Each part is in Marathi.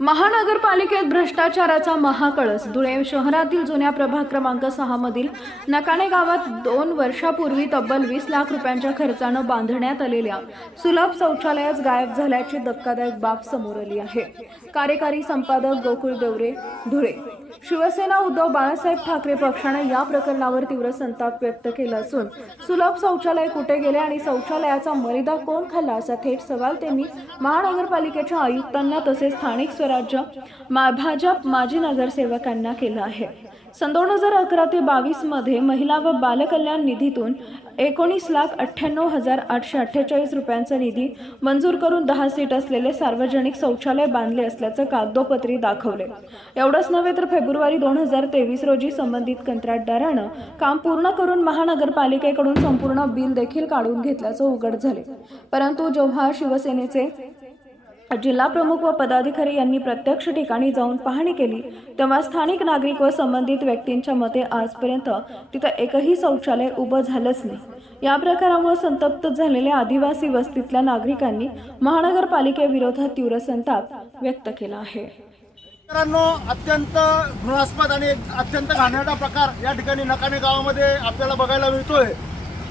महानगरपालिकेत भ्रष्टाचाराचा महाकळस. धुळे शहरातील जुन्या प्रभाग क्रमांक सहा मधील नकाणे गावात दोन वर्षापूर्वी तब्बल वीस लाख रुपयांच्या खर्चानं बांधण्यात आलेल्या सुलभ शौचालयास गायब झाल्याची धक्कादायक बाब समोर आली आहे. कार्यकारी संपादक गोकुळ देवरे धुळे. शिवसेना उद्धव बाळासाहेब ठाकरे पक्षाने या प्रकरणावर तीव्र संताप व्यक्त केला असून सुलभ शौचालय कुठे गेले आणि शौचालयाचा मरिदा कोण खाल्ला असा थेट सवाल त्यांनी महानगरपालिकेच्या आयुक्तांना तसेच स्थानिक स्वराज्य मा- भाजप माजी नगरसेवकांना केला आहे. सन दोन हजार अकरा ते बावीसमध्ये महिला व बालकल्याण निधीतून एकोणीस लाख अठ्ठ्याण्णव हजार आठशे अठ्ठेचाळीस रुपयांचा निधी मंजूर करून दहा सीट असलेले सार्वजनिक शौचालय बांधले असल्याचं कागदोपत्री दाखवले. एवढंच नव्हे तर फेब्रुवारी दोन हजार तेवीस रोजी संबंधित कंत्राटदारानं काम पूर्ण करून महानगरपालिकेकडून संपूर्ण बिल देखील काढून घेतल्याचं उघड झाले. परंतु जेव्हा शिवसेनेचे जिल्हा प्रमुख व पदाधिकारी यांनी प्रत्यक्ष ठिकाणी जाऊन पाहणी केली तेव्हा स्थानिक नागरिक व संबंधित व्यक्तींच्या मते आजपर्यंत तिथं एकही शौचालय उभं झालंच नाही. या प्रकारामुळे संतप्त झालेल्या आदिवासी वस्तीतल्या नागरिकांनी महानगरपालिकेविरोधात तीव्र संताप व्यक्त केला आहे. मित्रांनो अत्यंत घृणास्पद आणि अत्यंत घाणेरडा प्रकार या ठिकाणी नकाने गावामध्ये आपल्याला बघायला मिळतोय.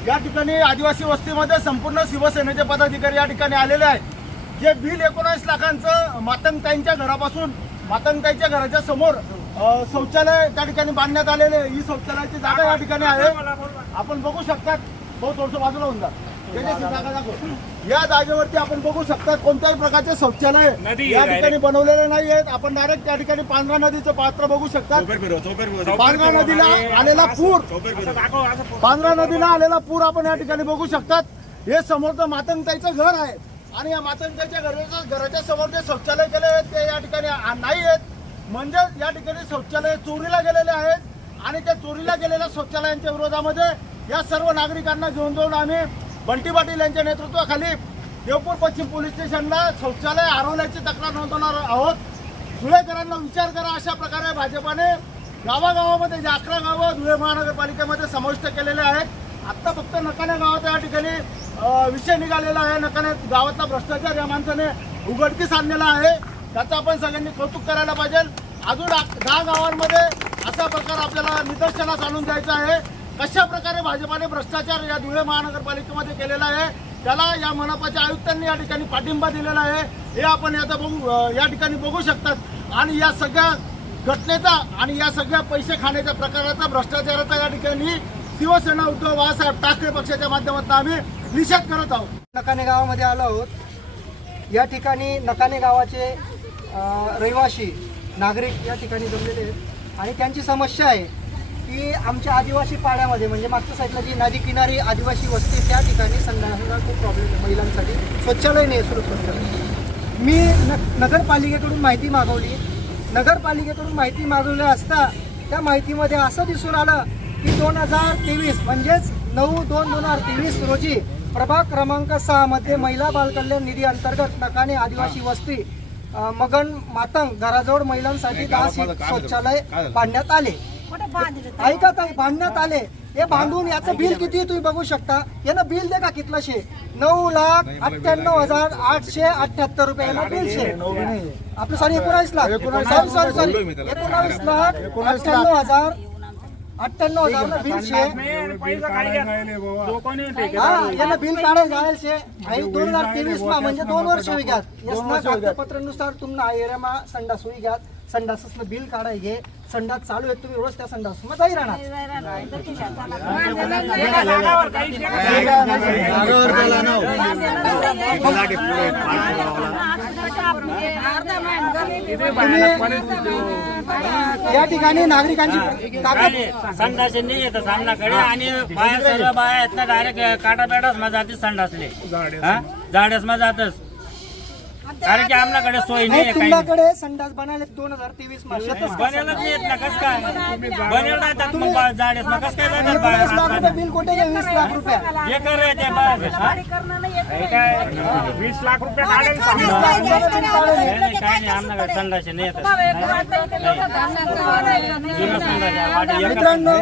या ठिकाणी आदिवासी वस्तीमध्ये संपूर्ण शिवसेनेचे पदाधिकारी या ठिकाणी आलेले आहेत. जे बिल एकोणावीस लाखांचं मातंगताईंच्या घरापासून मातंगताईच्या घराच्या समोर शौचालय त्या ठिकाणी बांधण्यात आलेले आहे. ही शौचालयाची जागा या ठिकाणी आहे. आपण बघू शकतात. बहुत थोडस बाजूला होऊन जा. या जागेवरती आपण बघू शकता कोणत्याही प्रकारचे शौचालय या ठिकाणी बनवलेले नाही आहेत. आपण डायरेक्ट त्या ठिकाणी पांढरा नदीचं पात्र बघू शकता पांढरा नदीला आलेला पूर. पांढरा नदीला आलेला पूर आपण या ठिकाणी बघू शकतात. हे समोरचं मातंगताईचं घर आहे. आणि या मातंगताईच्या घराच्या घराच्या समोर जे शौचालय केले आहेत ते या ठिकाणी नाही आहेत. म्हणजे या ठिकाणी शौचालय चोरीला गेलेले आहेत आणि त्या चोरीला गेलेल्या शौचालयांच्या विरोधामध्ये या सर्व नागरिकांना घेऊन जाऊन आम्ही बंटी पाटील यांच्या नेतृत्वाखाली देवपूर पश्चिम पोलीस स्टेशनला शौचालय हरवल्याची तक्रार नोंदवणार आहोत. धुळेकरांना विचार करा अशा प्रकारे भाजपाने गावागावामध्ये जे अकरा गावं धुळे महानगरपालिकेमध्ये समाविष्ट केलेले आहेत. आत्ता फक्त नकाने गावात या ठिकाणी विषय निघालेला आहे. नकाने गावातला भ्रष्टाचार या माणसाने उघडकीस आणलेला आहे. त्याचं आपण सगळ्यांनी कौतुक करायला पाहिजे. अजून दहा गावांमध्ये असा प्रकार आपल्याला निदर्शनास आणून द्यायचा आहे. कशा प्रकारे भाजपाने भ्रष्टाचार या धुळे महानगरपालिकेमध्ये केलेला आहे त्याला या मनपाच्या आयुक्तांनी या ठिकाणी पाठिंबा दिलेला आहे हे आपण आता बघू या ठिकाणी बघू शकतात. आणि या सगळ्या घटनेचा आणि या सगळ्या पैसे खाण्याच्या प्रकाराचा भ्रष्टाचाराचा या ठिकाणी शिवसेना उद्धव बाळासाहेब ठाकरे पक्षाच्या माध्यमातून आम्ही निषेध करत आहोत. नकाने गावामध्ये आलो आहोत. या ठिकाणी नकाने गावाचे रहिवासी नागरिक या ठिकाणी जमलेले आहेत. आणि त्यांची समस्या आहे की आमच्या आदिवासी पाड्यामध्ये म्हणजे मागच्या साईडला जी नदी किनारी आदिवासी वस्ती त्या ठिकाणी संध्याकाळला खूप प्रॉब्लेम आहे महिलांसाठी. स्वच्छालय नाही सुरू स्वच्छालय. मी न नगरपालिकेकडून माहिती मागवली. नगरपालिकेकडून माहिती मागवली असता त्या माहितीमध्ये असं दिसून आलं की दोन हजार तेवीस म्हणजेच नऊ दोन दोन हजार तेवीस रोजी प्रभाग क्रमांक सहा मध्ये महिला बालकल्याण निधी अंतर्गत नकाने आदिवासी वस्ती मगन मातंग घराजवळ महिलांसाठी दहा सीट शौचालय बांधण्यात आले. ऐका ताई बांधण्यात आले. हे बांधून याचं बिल किती आहे तुम्ही बघू शकता? यानं बिल दे का कितलं शे नऊ लाख अठ्ठ्याण्णव हजार आठशे अठ्ठ्याहत्तर रुपये यानं बिल शे आपलं सॉरी एकोणावीस लाख. सॉरी सॉरी सॉरी एकोणावीस लाख. अठ्ठ्याण्णव हजार अठ्ठ्याण्णव हजार बिल शे हा यानं बिल काढायला जायला शे. आणि दोन हजार तेवीस मा म्हणजे दोन वर्ष होई घ्यात. यसना कागदपत्रानुसार तुम्हाला एरियामा संडास होई घ्यात. संडासनं बिल काढाय घे संडास चालू आहे तुम्ही रोज त्या संडास मग जाई राहणार या ठिकाणी नागरिकांची कागद संडास नाही येत सामनाकडे आणि बाहेर सर्व बाया आहेत ना डायरेक्ट काटा बेडाच मा जाते संडासले हा? झाडस मा जातच कारण की आमच्याकडे सोय नाही नाही आहे काही. नाही. तुमच्याकडे संडास बनायले दोन हजार तेवीस नाही येत ना कस काय? मग बा- कस काय जातात लाख बिल कुठे वीस लाख रुपये. हे बाहेर हा? वीस लाख रुपये काढेल वीस लाख रुपये बिल काढले. नाही, नाही, काही नाही आमच्याकडे संडास नाही येत. जुनं संडास आहे, वाटे एकच. मित्रांनो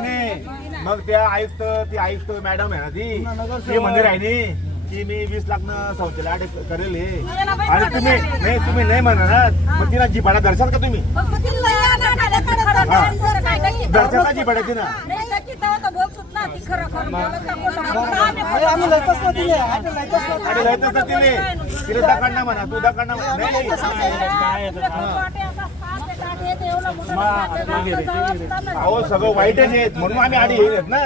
मग त्या आयुक्त ती आयुक्त मॅडम आहे ना ती? ती मंदिर आहे नी की मी वीस लाख न शौचालय आठ करेल हे. आणि तुम्ही नाही तुम्ही नाही म्हणणार. मग तिला जिपाडा दर्शाल का तुम्ही? तिने आम्ही लयतच ना आणि लयतच ना तिने तिला म्हणा तू म्हणा. नाही अहो सगळं वाईटच आहेत. म्हणून आम्ही आधी येत ना.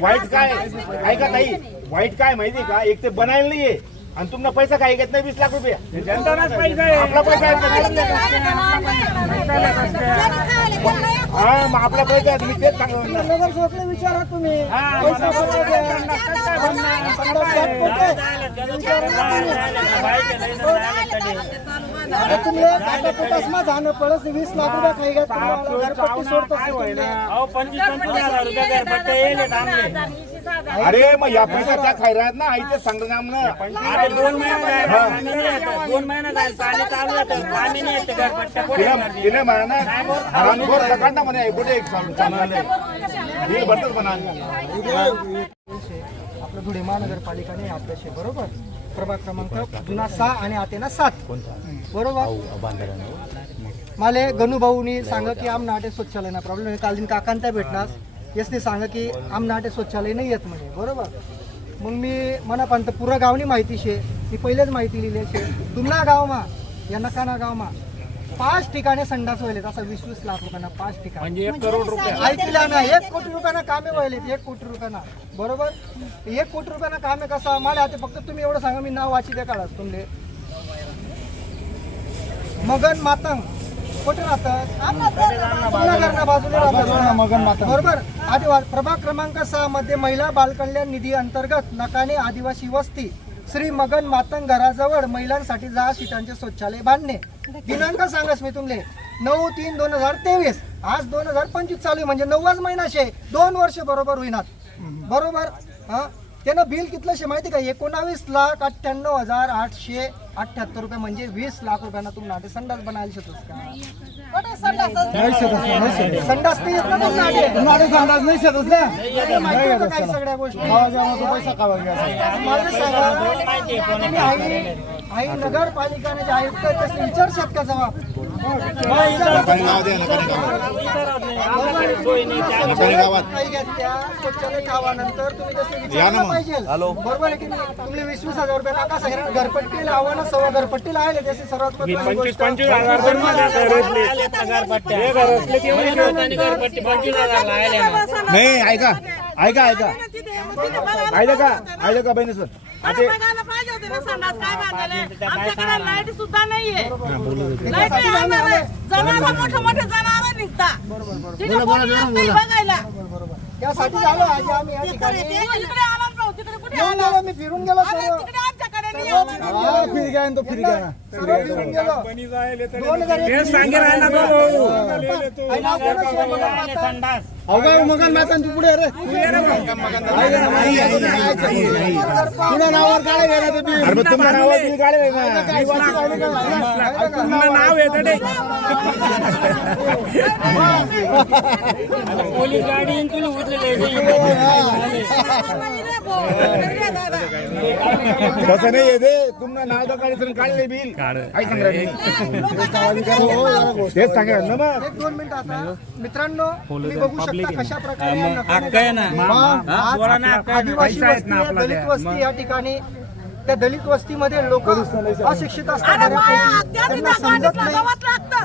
वाईट काय? ऐका ताई. वाईट काय माहिती का? एक ते बनायला नाहीये. आणि तुम्हाला पैसा काय घेत नाही वीस लाख रुपये. जनतानाच पैसा आहे. आपला पैसा आहे. हा मग आपला पैसा आहे. तुम्ही तेच विचारा तुम्ही. हा, पैसा मला आहे? पोटासमा जाणं पडस वीस लाख रुपये घ्या तुम्हाला घरपट्टी सोडतो काय अहो पंचवीस पंचवीस हजार रुपये अरे मग या पैसा त्या खायरात ना आईचे सांगणार ना आता दोन महिने दोन महिने पाणी चालू होतं पाणी नाही येतं घरपट्ट्या तिने म्हणा ना हरामखोर दकांना म्हणे कुठे एक चालणार बिल भरतच म्हणा. आपलं धुळे महानगरपालिकाने आपल्याशी बरोबर प्रभाग क्रमांक जुना सहा आणि आतेना सात. बरोबर? मला गणूभाऊनी सांगा की आम नाटे शौचालय ना प्रॉब्लेम काल दिन काकांत भेटणार. यसने सांगा की आम नाटे शौचालय नाही येत म्हणे. बरोबर? मग मी मनापांत पुरा गावनी माहिती शे मी पहिलेच माहिती लिहिली शे तुमना गावमा? या नकाना गावमा? पाच ठिकाणी संडास व्हायले असा वीस वीस लाख रुपयांना पाच ठिकाणी. म्हणजे एक करोड रुपये. ऐकल्या ना एक कोटी रुपयाना कामे व्हायलेत एक कोटी रुपयाना. बरोबर? एक कोटी रुपयाना कामे कसं? मला आता फक्त तुम्ही एवढं सांगा मी नाव वाची द्या काढा तुमले. मगन मातंग. कुठे राहतात? नगरना बाजूला राहतात. बरोबर? आदिवासी प्रभाग क्रमांक सहा मध्ये महिला बालकल्याण निधी अंतर्गत नकाने आदिवासी वस्ती. श्री मगन मातंग घराजवळ महिलांसाठी दहा सीटांचे शौचालय बांधणे. दिनांक सांगस मी तुमले नऊ तीन दोन हजार तेवीस. आज दोन हजार पंचवीस चालू म्हणजे नव्वद महिनाशे दोन वर्ष बरोबर होईनात. बरोबर? हा? त्यानं बिल कितलं शे माहिती का? एकोणावीस लाख अठ्ठ्याण्णव हजार आठशे अठ्ठ्याहत्तर रुपये म्हणजे वीस लाख रुपयांना तुम्ही नाटे. संडास बनायला शकतोस का? संडास नाही येत ना मग नाटे. संडास नाही शेतच ना. नाही माहिती होतं काही सगळ्या गोष्टी. पैसा कावा मला सांगा तुम्ही आई आई नगरपालिकाने जे आयुक्त आहेत त्याचे विचारशात का जबाब काही घेतल्या शौचालय खावानंतर तुम्ही तसे विचारायला पाहिजे बरोबर आहे की नाही? तुम्ही वीस वीस हजार रुपये टाका सगळ्या घरपट्टी लावा ना सव्वा घरपट्टी लावले त्याची सर्वात प्रथम पंचवीस गोष्ट. पंचवीस हजार पण माझ्या घरातले. हे घरातले ना. नाही ऐका. ऐका ऐका. ऐका का ऐका का बहिणी सर. आता संडास काय आमच्याकडे लाइट सुद्धा नाहीये. लाइट नाही जनावर मोठे मोठे जनावर निघता तिथे कोणी येत नाही बघायला. त्यासाठी झालो आज आम्ही या ठिकाणी. इकडे आला ना भाऊ, तिकडे कुठे येऊन आला? गेलो मी फिरून गेलो अरे, फिर गया तो फिर गया तेच सांगे राहिला तो भाऊ. आहे मगन तू पुढे रे तुला नावावर काय गेला ते बी. अरे नावावर तुम्ही काढे पुन्हा नाव येतं ते. पोलीस गाडी येऊन तुला उचलेलं तसं नाही येते तुम्हाला नाव दकाडे काढले बिल. तेच सांगा ना मग एक दोन मिनिट आता. मित्रांनो तुम्ही बघू शकता कशा प्रकारे या आहे ना. ना. आदिवासी वस्ती ना आहे, आपला दलित. वस्ती या ठिकाणी. त्या दलित वस्तीमध्ये लोक अशिक्षित असतात. त्यांना समजत नाही.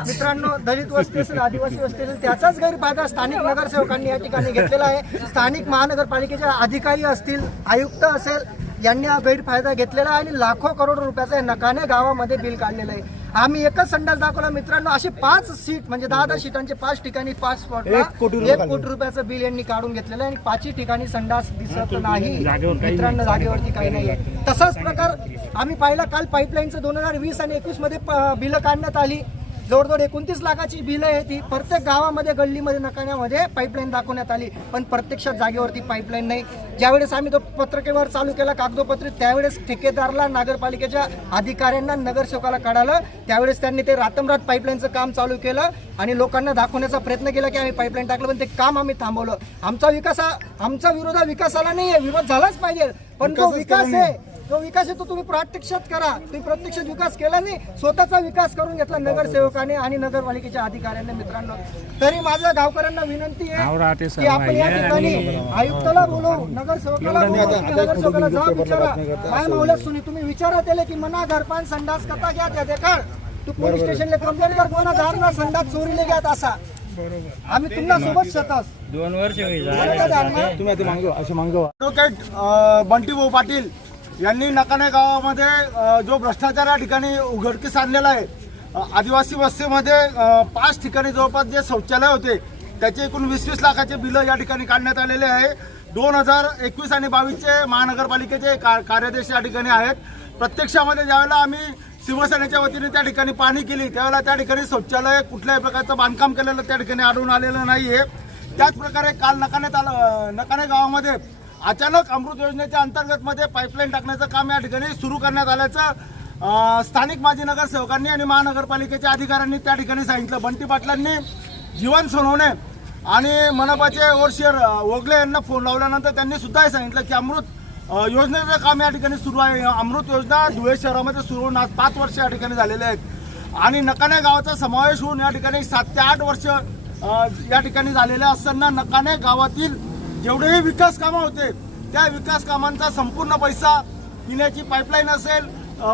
मित्रांनो दलित वस्ती असेल आदिवासी वस्ती असेल त्याचाच गैरफायदा स्थानिक नगरसेवकांनी या ठिकाणी घेतलेला आहे. स्थानिक महानगरपालिकेचे अधिकारी असतील आयुक्त असेल यांनी हा गैरफायदा घेतलेला आहे आणि लाखो करोड रुपयाचं नकाने गावामध्ये बिल काढलेलं आहे. आम्ही एकच संडास दाखवला. मित्रांनो असे पाच सीट म्हणजे दहा दहा सीटांचे पाच ठिकाणी पाच स्पॉटला एक कोटी रुपये एक कोटी रुपयाचं बिल यांनी काढून घेतलेलं आहे आणि पाचही ठिकाणी संडास दिसत नाही. मित्रांनो जागेवरती काही नाही आहे. तसाच प्रकार आम्ही पाहिला काल पाईपलाईनचं दोन हजार वीस आणि एकवीसमध्ये बिलं काढण्यात आली. जवळजवळ एकोणतीस लाखाची बिलं आहे ती. प्रत्येक गावामध्ये गल्लीमध्ये नकाण्यामध्ये पाईपलाईन दाखवण्यात आली. पण प्रत्यक्षात जागेवरती पाईपलाईन नाही. ज्यावेळेस आम्ही तो पत्रकेवर चालू केला कागदोपत्री त्यावेळेस ठेकेदारला नगरपालिकेच्या अधिकाऱ्यांना नगरसेवकाला काढालं त्यावेळेस त्यांनी ते रातमरात पाईपलाईनचं काम चालू केलं आणि लोकांना दाखवण्याचा प्रयत्न केला की आम्ही पाईपलाईन टाकलं पण ते काम आम्ही थांबवलं. आमचा विकास हा आमचा विरोध हा विकासाला नाही आहे विरोध झालाच पाहिजे. पण तो विकास आहे. तो विकास आहे तो तुम्ही प्रत्यक्षात करा. तुम्ही प्रत्यक्षात विकास केला नाही स्वतःचा विकास करून घेतला नगरसेवकाने आणि नगरपालिकेच्या अधिकाऱ्यांनी मित्रांनो. तरी माझ्या गावकऱ्यांना विनंती आहे की आपण या ठिकाणी आयुक्ताला बोलवू नगरसेवकाला नगरसेवकाला जा विचारा. काय सुनी तुम्ही विचारा त्याला की मना घरपान संडास कथा घ्या त्या देखाड. तू पोलीस स्टेशनला कंप्लेंट कर कोणा घर ना संडास चोरीले घ्यात असा आम्ही तुम्हाला सोबत शतस दोन वर्ष अ, बंटीभाऊ पाटील यांनी नकाने गावामध्ये जो भ्रष्टाचार या ठिकाणी उघडकीस आणलेला आहे आदिवासी वस्तीमध्ये पाच ठिकाणी जवळपास जे शौचालय होते त्याचे एकूण वीस वीस लाखाचे बिलं या ठिकाणी काढण्यात आलेले आहे. दोन हजार एकवीस आणि बावीसचे महानगरपालिकेचे का कार्यादेश या ठिकाणी आहेत. प्रत्यक्षामध्ये ज्यावेळेला आम्ही शिवसेनेच्या वतीने त्या ठिकाणी पाहणी केली त्यावेळेला त्या ठिकाणी शौचालय कुठल्याही प्रकारचं बांधकाम केलेलं त्या ठिकाणी आढळून आलेलं नाही आहे त्याचप्रकारे काल नकाने ताल नकाने गावामध्ये अचानक अमृत योजनेच्या अंतर्गत मध्ये पाईपलाईन टाकण्याचं काम या ठिकाणी सुरू करण्यात आल्याचं स्थानिक माजी नगरसेवकांनी आणि महानगरपालिकेच्या अधिकाऱ्यांनी त्या ठिकाणी सांगितलं. बंटी पाटलांनी जीवन सोनवणे आणि मनपाचे ओरशियर ओगले यांना फोन लावल्यानंतर त्यांनी सुद्धा हे सांगितलं की अमृत योजनेचं काम या ठिकाणी सुरू आहे. अमृत योजना धुळे शहरामध्ये सुरू होऊन आज पाच वर्ष या ठिकाणी झालेले आहेत. आणि नकाने गावाचा समावेश होऊन या ठिकाणी सात ते आठ वर्ष या ठिकाणी झालेले असताना नकाने गावातील जेवढेही विकास कामं होते त्या विकास कामांचा संपूर्ण पैसा पिण्याची पाईपलाईन असेल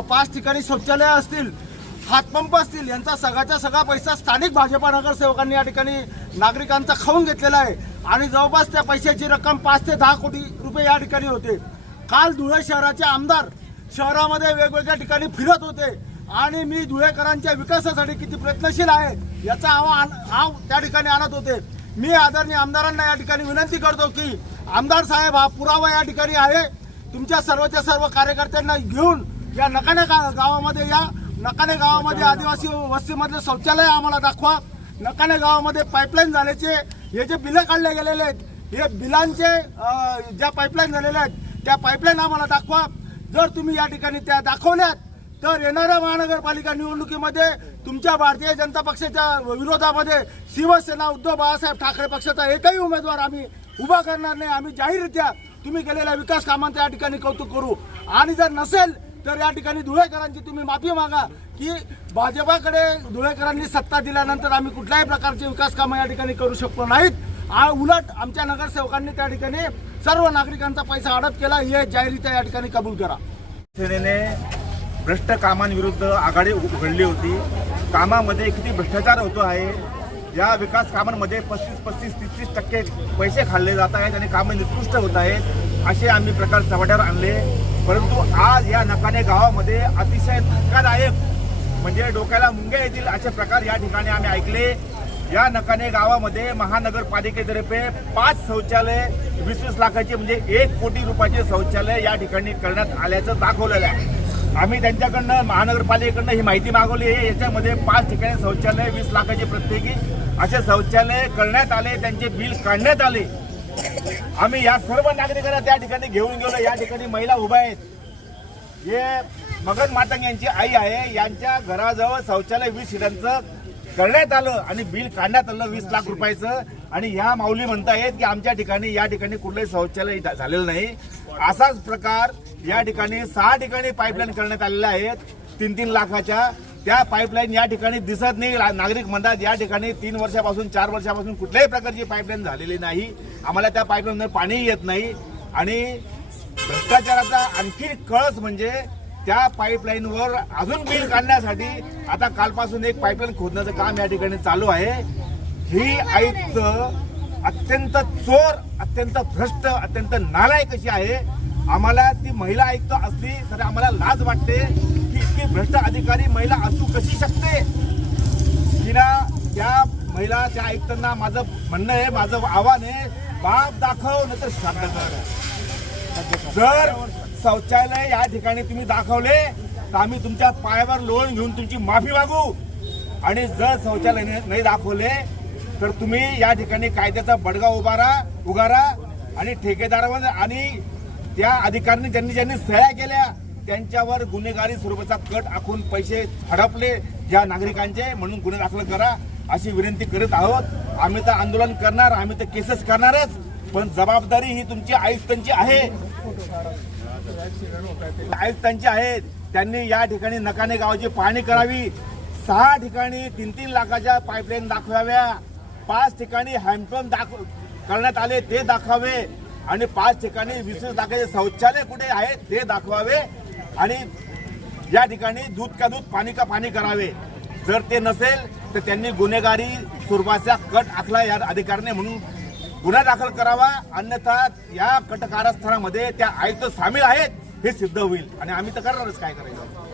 पाच ठिकाणी शौचालय असतील हातपंप असतील यांचा सगळ्याचा सगळा पैसा स्थानिक भाजपा नगरसेवकांनी या ठिकाणी नागरिकांचा खाऊन घेतलेला आहे. आणि जवळपास त्या पैशाची रक्कम पाच ते दहा कोटी रुपये या ठिकाणी होते. काल धुळे शहराचे आमदार शहरामध्ये वेगवेगळ्या ठिकाणी फिरत होते. आणि मी धुळेकरांच्या विकासासाठी किती प्रयत्नशील आहे याचा आव्हान आव त्या ठिकाणी आणत होते. मी आदरणीय आमदारांना या ठिकाणी विनंती करतो की आमदार साहेब हा पुरावा या ठिकाणी आहे. तुमच्या सर्वच्या सर्व कार्यकर्त्यांना घेऊन या नकाने गा- गावामध्ये या. नकाने गावामध्ये आदिवासी वस्तीमधले शौचालय आम्हाला दाखवा. नकाने गावामध्ये पाईपलाईन झाल्याचे हे जे बिलं काढले गेलेले आहेत हे बिलांचे ज्या पाईपलाईन झालेल्या आहेत त्या पाईपलाईन आम्हाला दाखवा. जर तुम्ही या ठिकाणी त्या दाखवल्यात तर येणाऱ्या महानगरपालिका निवडणुकीमध्ये तुमच्या भारतीय जनता पक्षाच्या विरोधामध्ये शिवसेना उद्धव बाळासाहेब ठाकरे पक्षाचा एकही उमेदवार आम्ही उभा करणार नाही. आम्ही जाहीररित्या तुम्ही केलेल्या विकास कामांचं या ठिकाणी कौतुक करू. आणि जर नसेल तर या ठिकाणी धुळेकरांची तुम्ही माफी मागा की भाजपाकडे धुळेकरांनी सत्ता दिल्यानंतर आम्ही कुठल्याही प्रकारचे विकास कामं या ठिकाणी करू शकलो नाहीत. आ- उलट आमच्या नगरसेवकांनी त्या ठिकाणी सर्व नागरिकांचा पैसा हडप केला. हे जाहीररित्या या ठिकाणी कबूल करा. सेनेने भ्रष्ट कामांविरुद्ध आघाडी उघडली होती. कामामध्ये किती भ्रष्टाचार होतो आहे या विकास कामांमध्ये पस्तीस पस्तीस तीस तीस टक्के पैसे खाल्ले जात आहेत आणि कामं निकृष्ट होत आहेत असे आम्ही प्रकार चव्हाट्यावर आणले. परंतु आज या नकाने गावामध्ये अतिशय धक्कादायक म्हणजे डोक्याला मुंग्या येतील असे प्रकार या ठिकाणी आम्ही ऐकले. या नकाने गावामध्ये महानगरपालिकेतर्फे पाच शौचालय वीस वीस लाखाचे म्हणजे एक कोटी रुपयाचे शौचालय या ठिकाणी करण्यात आल्याचं दाखवलेलं आहे. आम्ही त्यांच्याकडनं महानगरपालिकेकडनं ही माहिती मागवली आहे. याच्यामध्ये पाच ठिकाणी शौचालय वीस लाखाचे प्रत्येकी असे शौचालय करण्यात आले त्यांचे बिल काढण्यात आले. आम्ही या सर्व नागरिकांना त्या ठिकाणी घेऊन गेलो. या ठिकाणी महिला उभ्या आहेत. हे मगन मातंग यांची आई आहे. यांच्या घराजवळ शौचालय वीस सीटांचं करण्यात आलं आणि बिल काढण्यात आलं वीस लाख रुपयाचं. आणि ह्या माऊली म्हणतायत की आमच्या ठिकाणी या ठिकाणी कुठलंही शौचालय झालेलं नाही. असाच प्रकार या ठिकाणी सहा ठिकाणी पाईपलाईन करण्यात आलेल्या आहेत तीन तीन लाखाच्या. त्या पाईपलाईन या ठिकाणी दिसत नाही. नागरिक म्हणतात या ठिकाणी तीन वर्षापासून चार वर्षापासून कुठल्याही प्रकारची पाईपलाईन झालेली नाही. आम्हाला त्या पाईपलाईन पाणी येत नाही. आणि भ्रष्टाचाराचा आणखी कळस म्हणजे त्या पाईपलाईनवर अजून बिल काढण्यासाठी आता कालपासून एक पाईपलाईन खोदण्याचं काम या ठिकाणी चालू आहे. ही आयुक्त अत्यंत चोर अत्यंत भ्रष्ट अत्यंत नालायक अशी आहे. आम्हाला ती महिला आयुक्त असली तर आम्हाला लाज वाटते. की इतकी भ्रष्ट अधिकारी महिला असू कशी शकते? तिला त्या महिला त्या आयुक्तांना माझं म्हणणं आहे माझं आव्हान आहे बाप दाखव नाही तर श्राद्ध कर जर शौचालय या ठिकाणी तुम्ही दाखवले तर आम्ही तुमच्या पायावर लोन घेऊन तुमची माफी मागू. आणि जर शौचालय नाही नाही दाखवले तर तुम्ही या ठिकाणी कायद्याचा बडगा उभारा उगारा आणि ठेकेदारावर आणि त्या अधिकाऱ्यांनी ज्यांनी ज्यांनी सह्या केल्या त्यांच्यावर गुन्हेगारी स्वरूपाचा कट आखून पैसे हडपले ज्या नागरिकांचे म्हणून गुन्हे दाखल करा अशी विनंती करत आहोत. आम्ही तर आंदोलन करणार आम्ही तर केसेस करणारच पण जबाबदारी ही तुमची आयुक्तांची आहे. आयुक्तांची आहेत. त्यांनी या ठिकाणी नकाने गावाची पाहणी करावी. सहा ठिकाणी तीन तीन लाखाच्या पाईपलाईन दाखवाव्या. पाच ठिकाणी हँडपंप दाखव करण्यात आले ते दाखवावे. आणि पाच ठिकाणी विशेष दाखवायचे शौचालय कुठे आहेत ते दाखवावे. आणि या ठिकाणी दूध का दूध पाणी का पाणी करावे. जर ते नसेल तर त्यांनी गुन्हेगारी स्वरूपाचा कट आखला या अधिकाऱ्याने म्हणून गुन्हा दाखल करावा अन्यथा या कट कारस्थानामध्ये त्या आयुक्त सामील आहेत हे सिद्ध होईल. आणि आम्ही तर करणारच काय करायचं?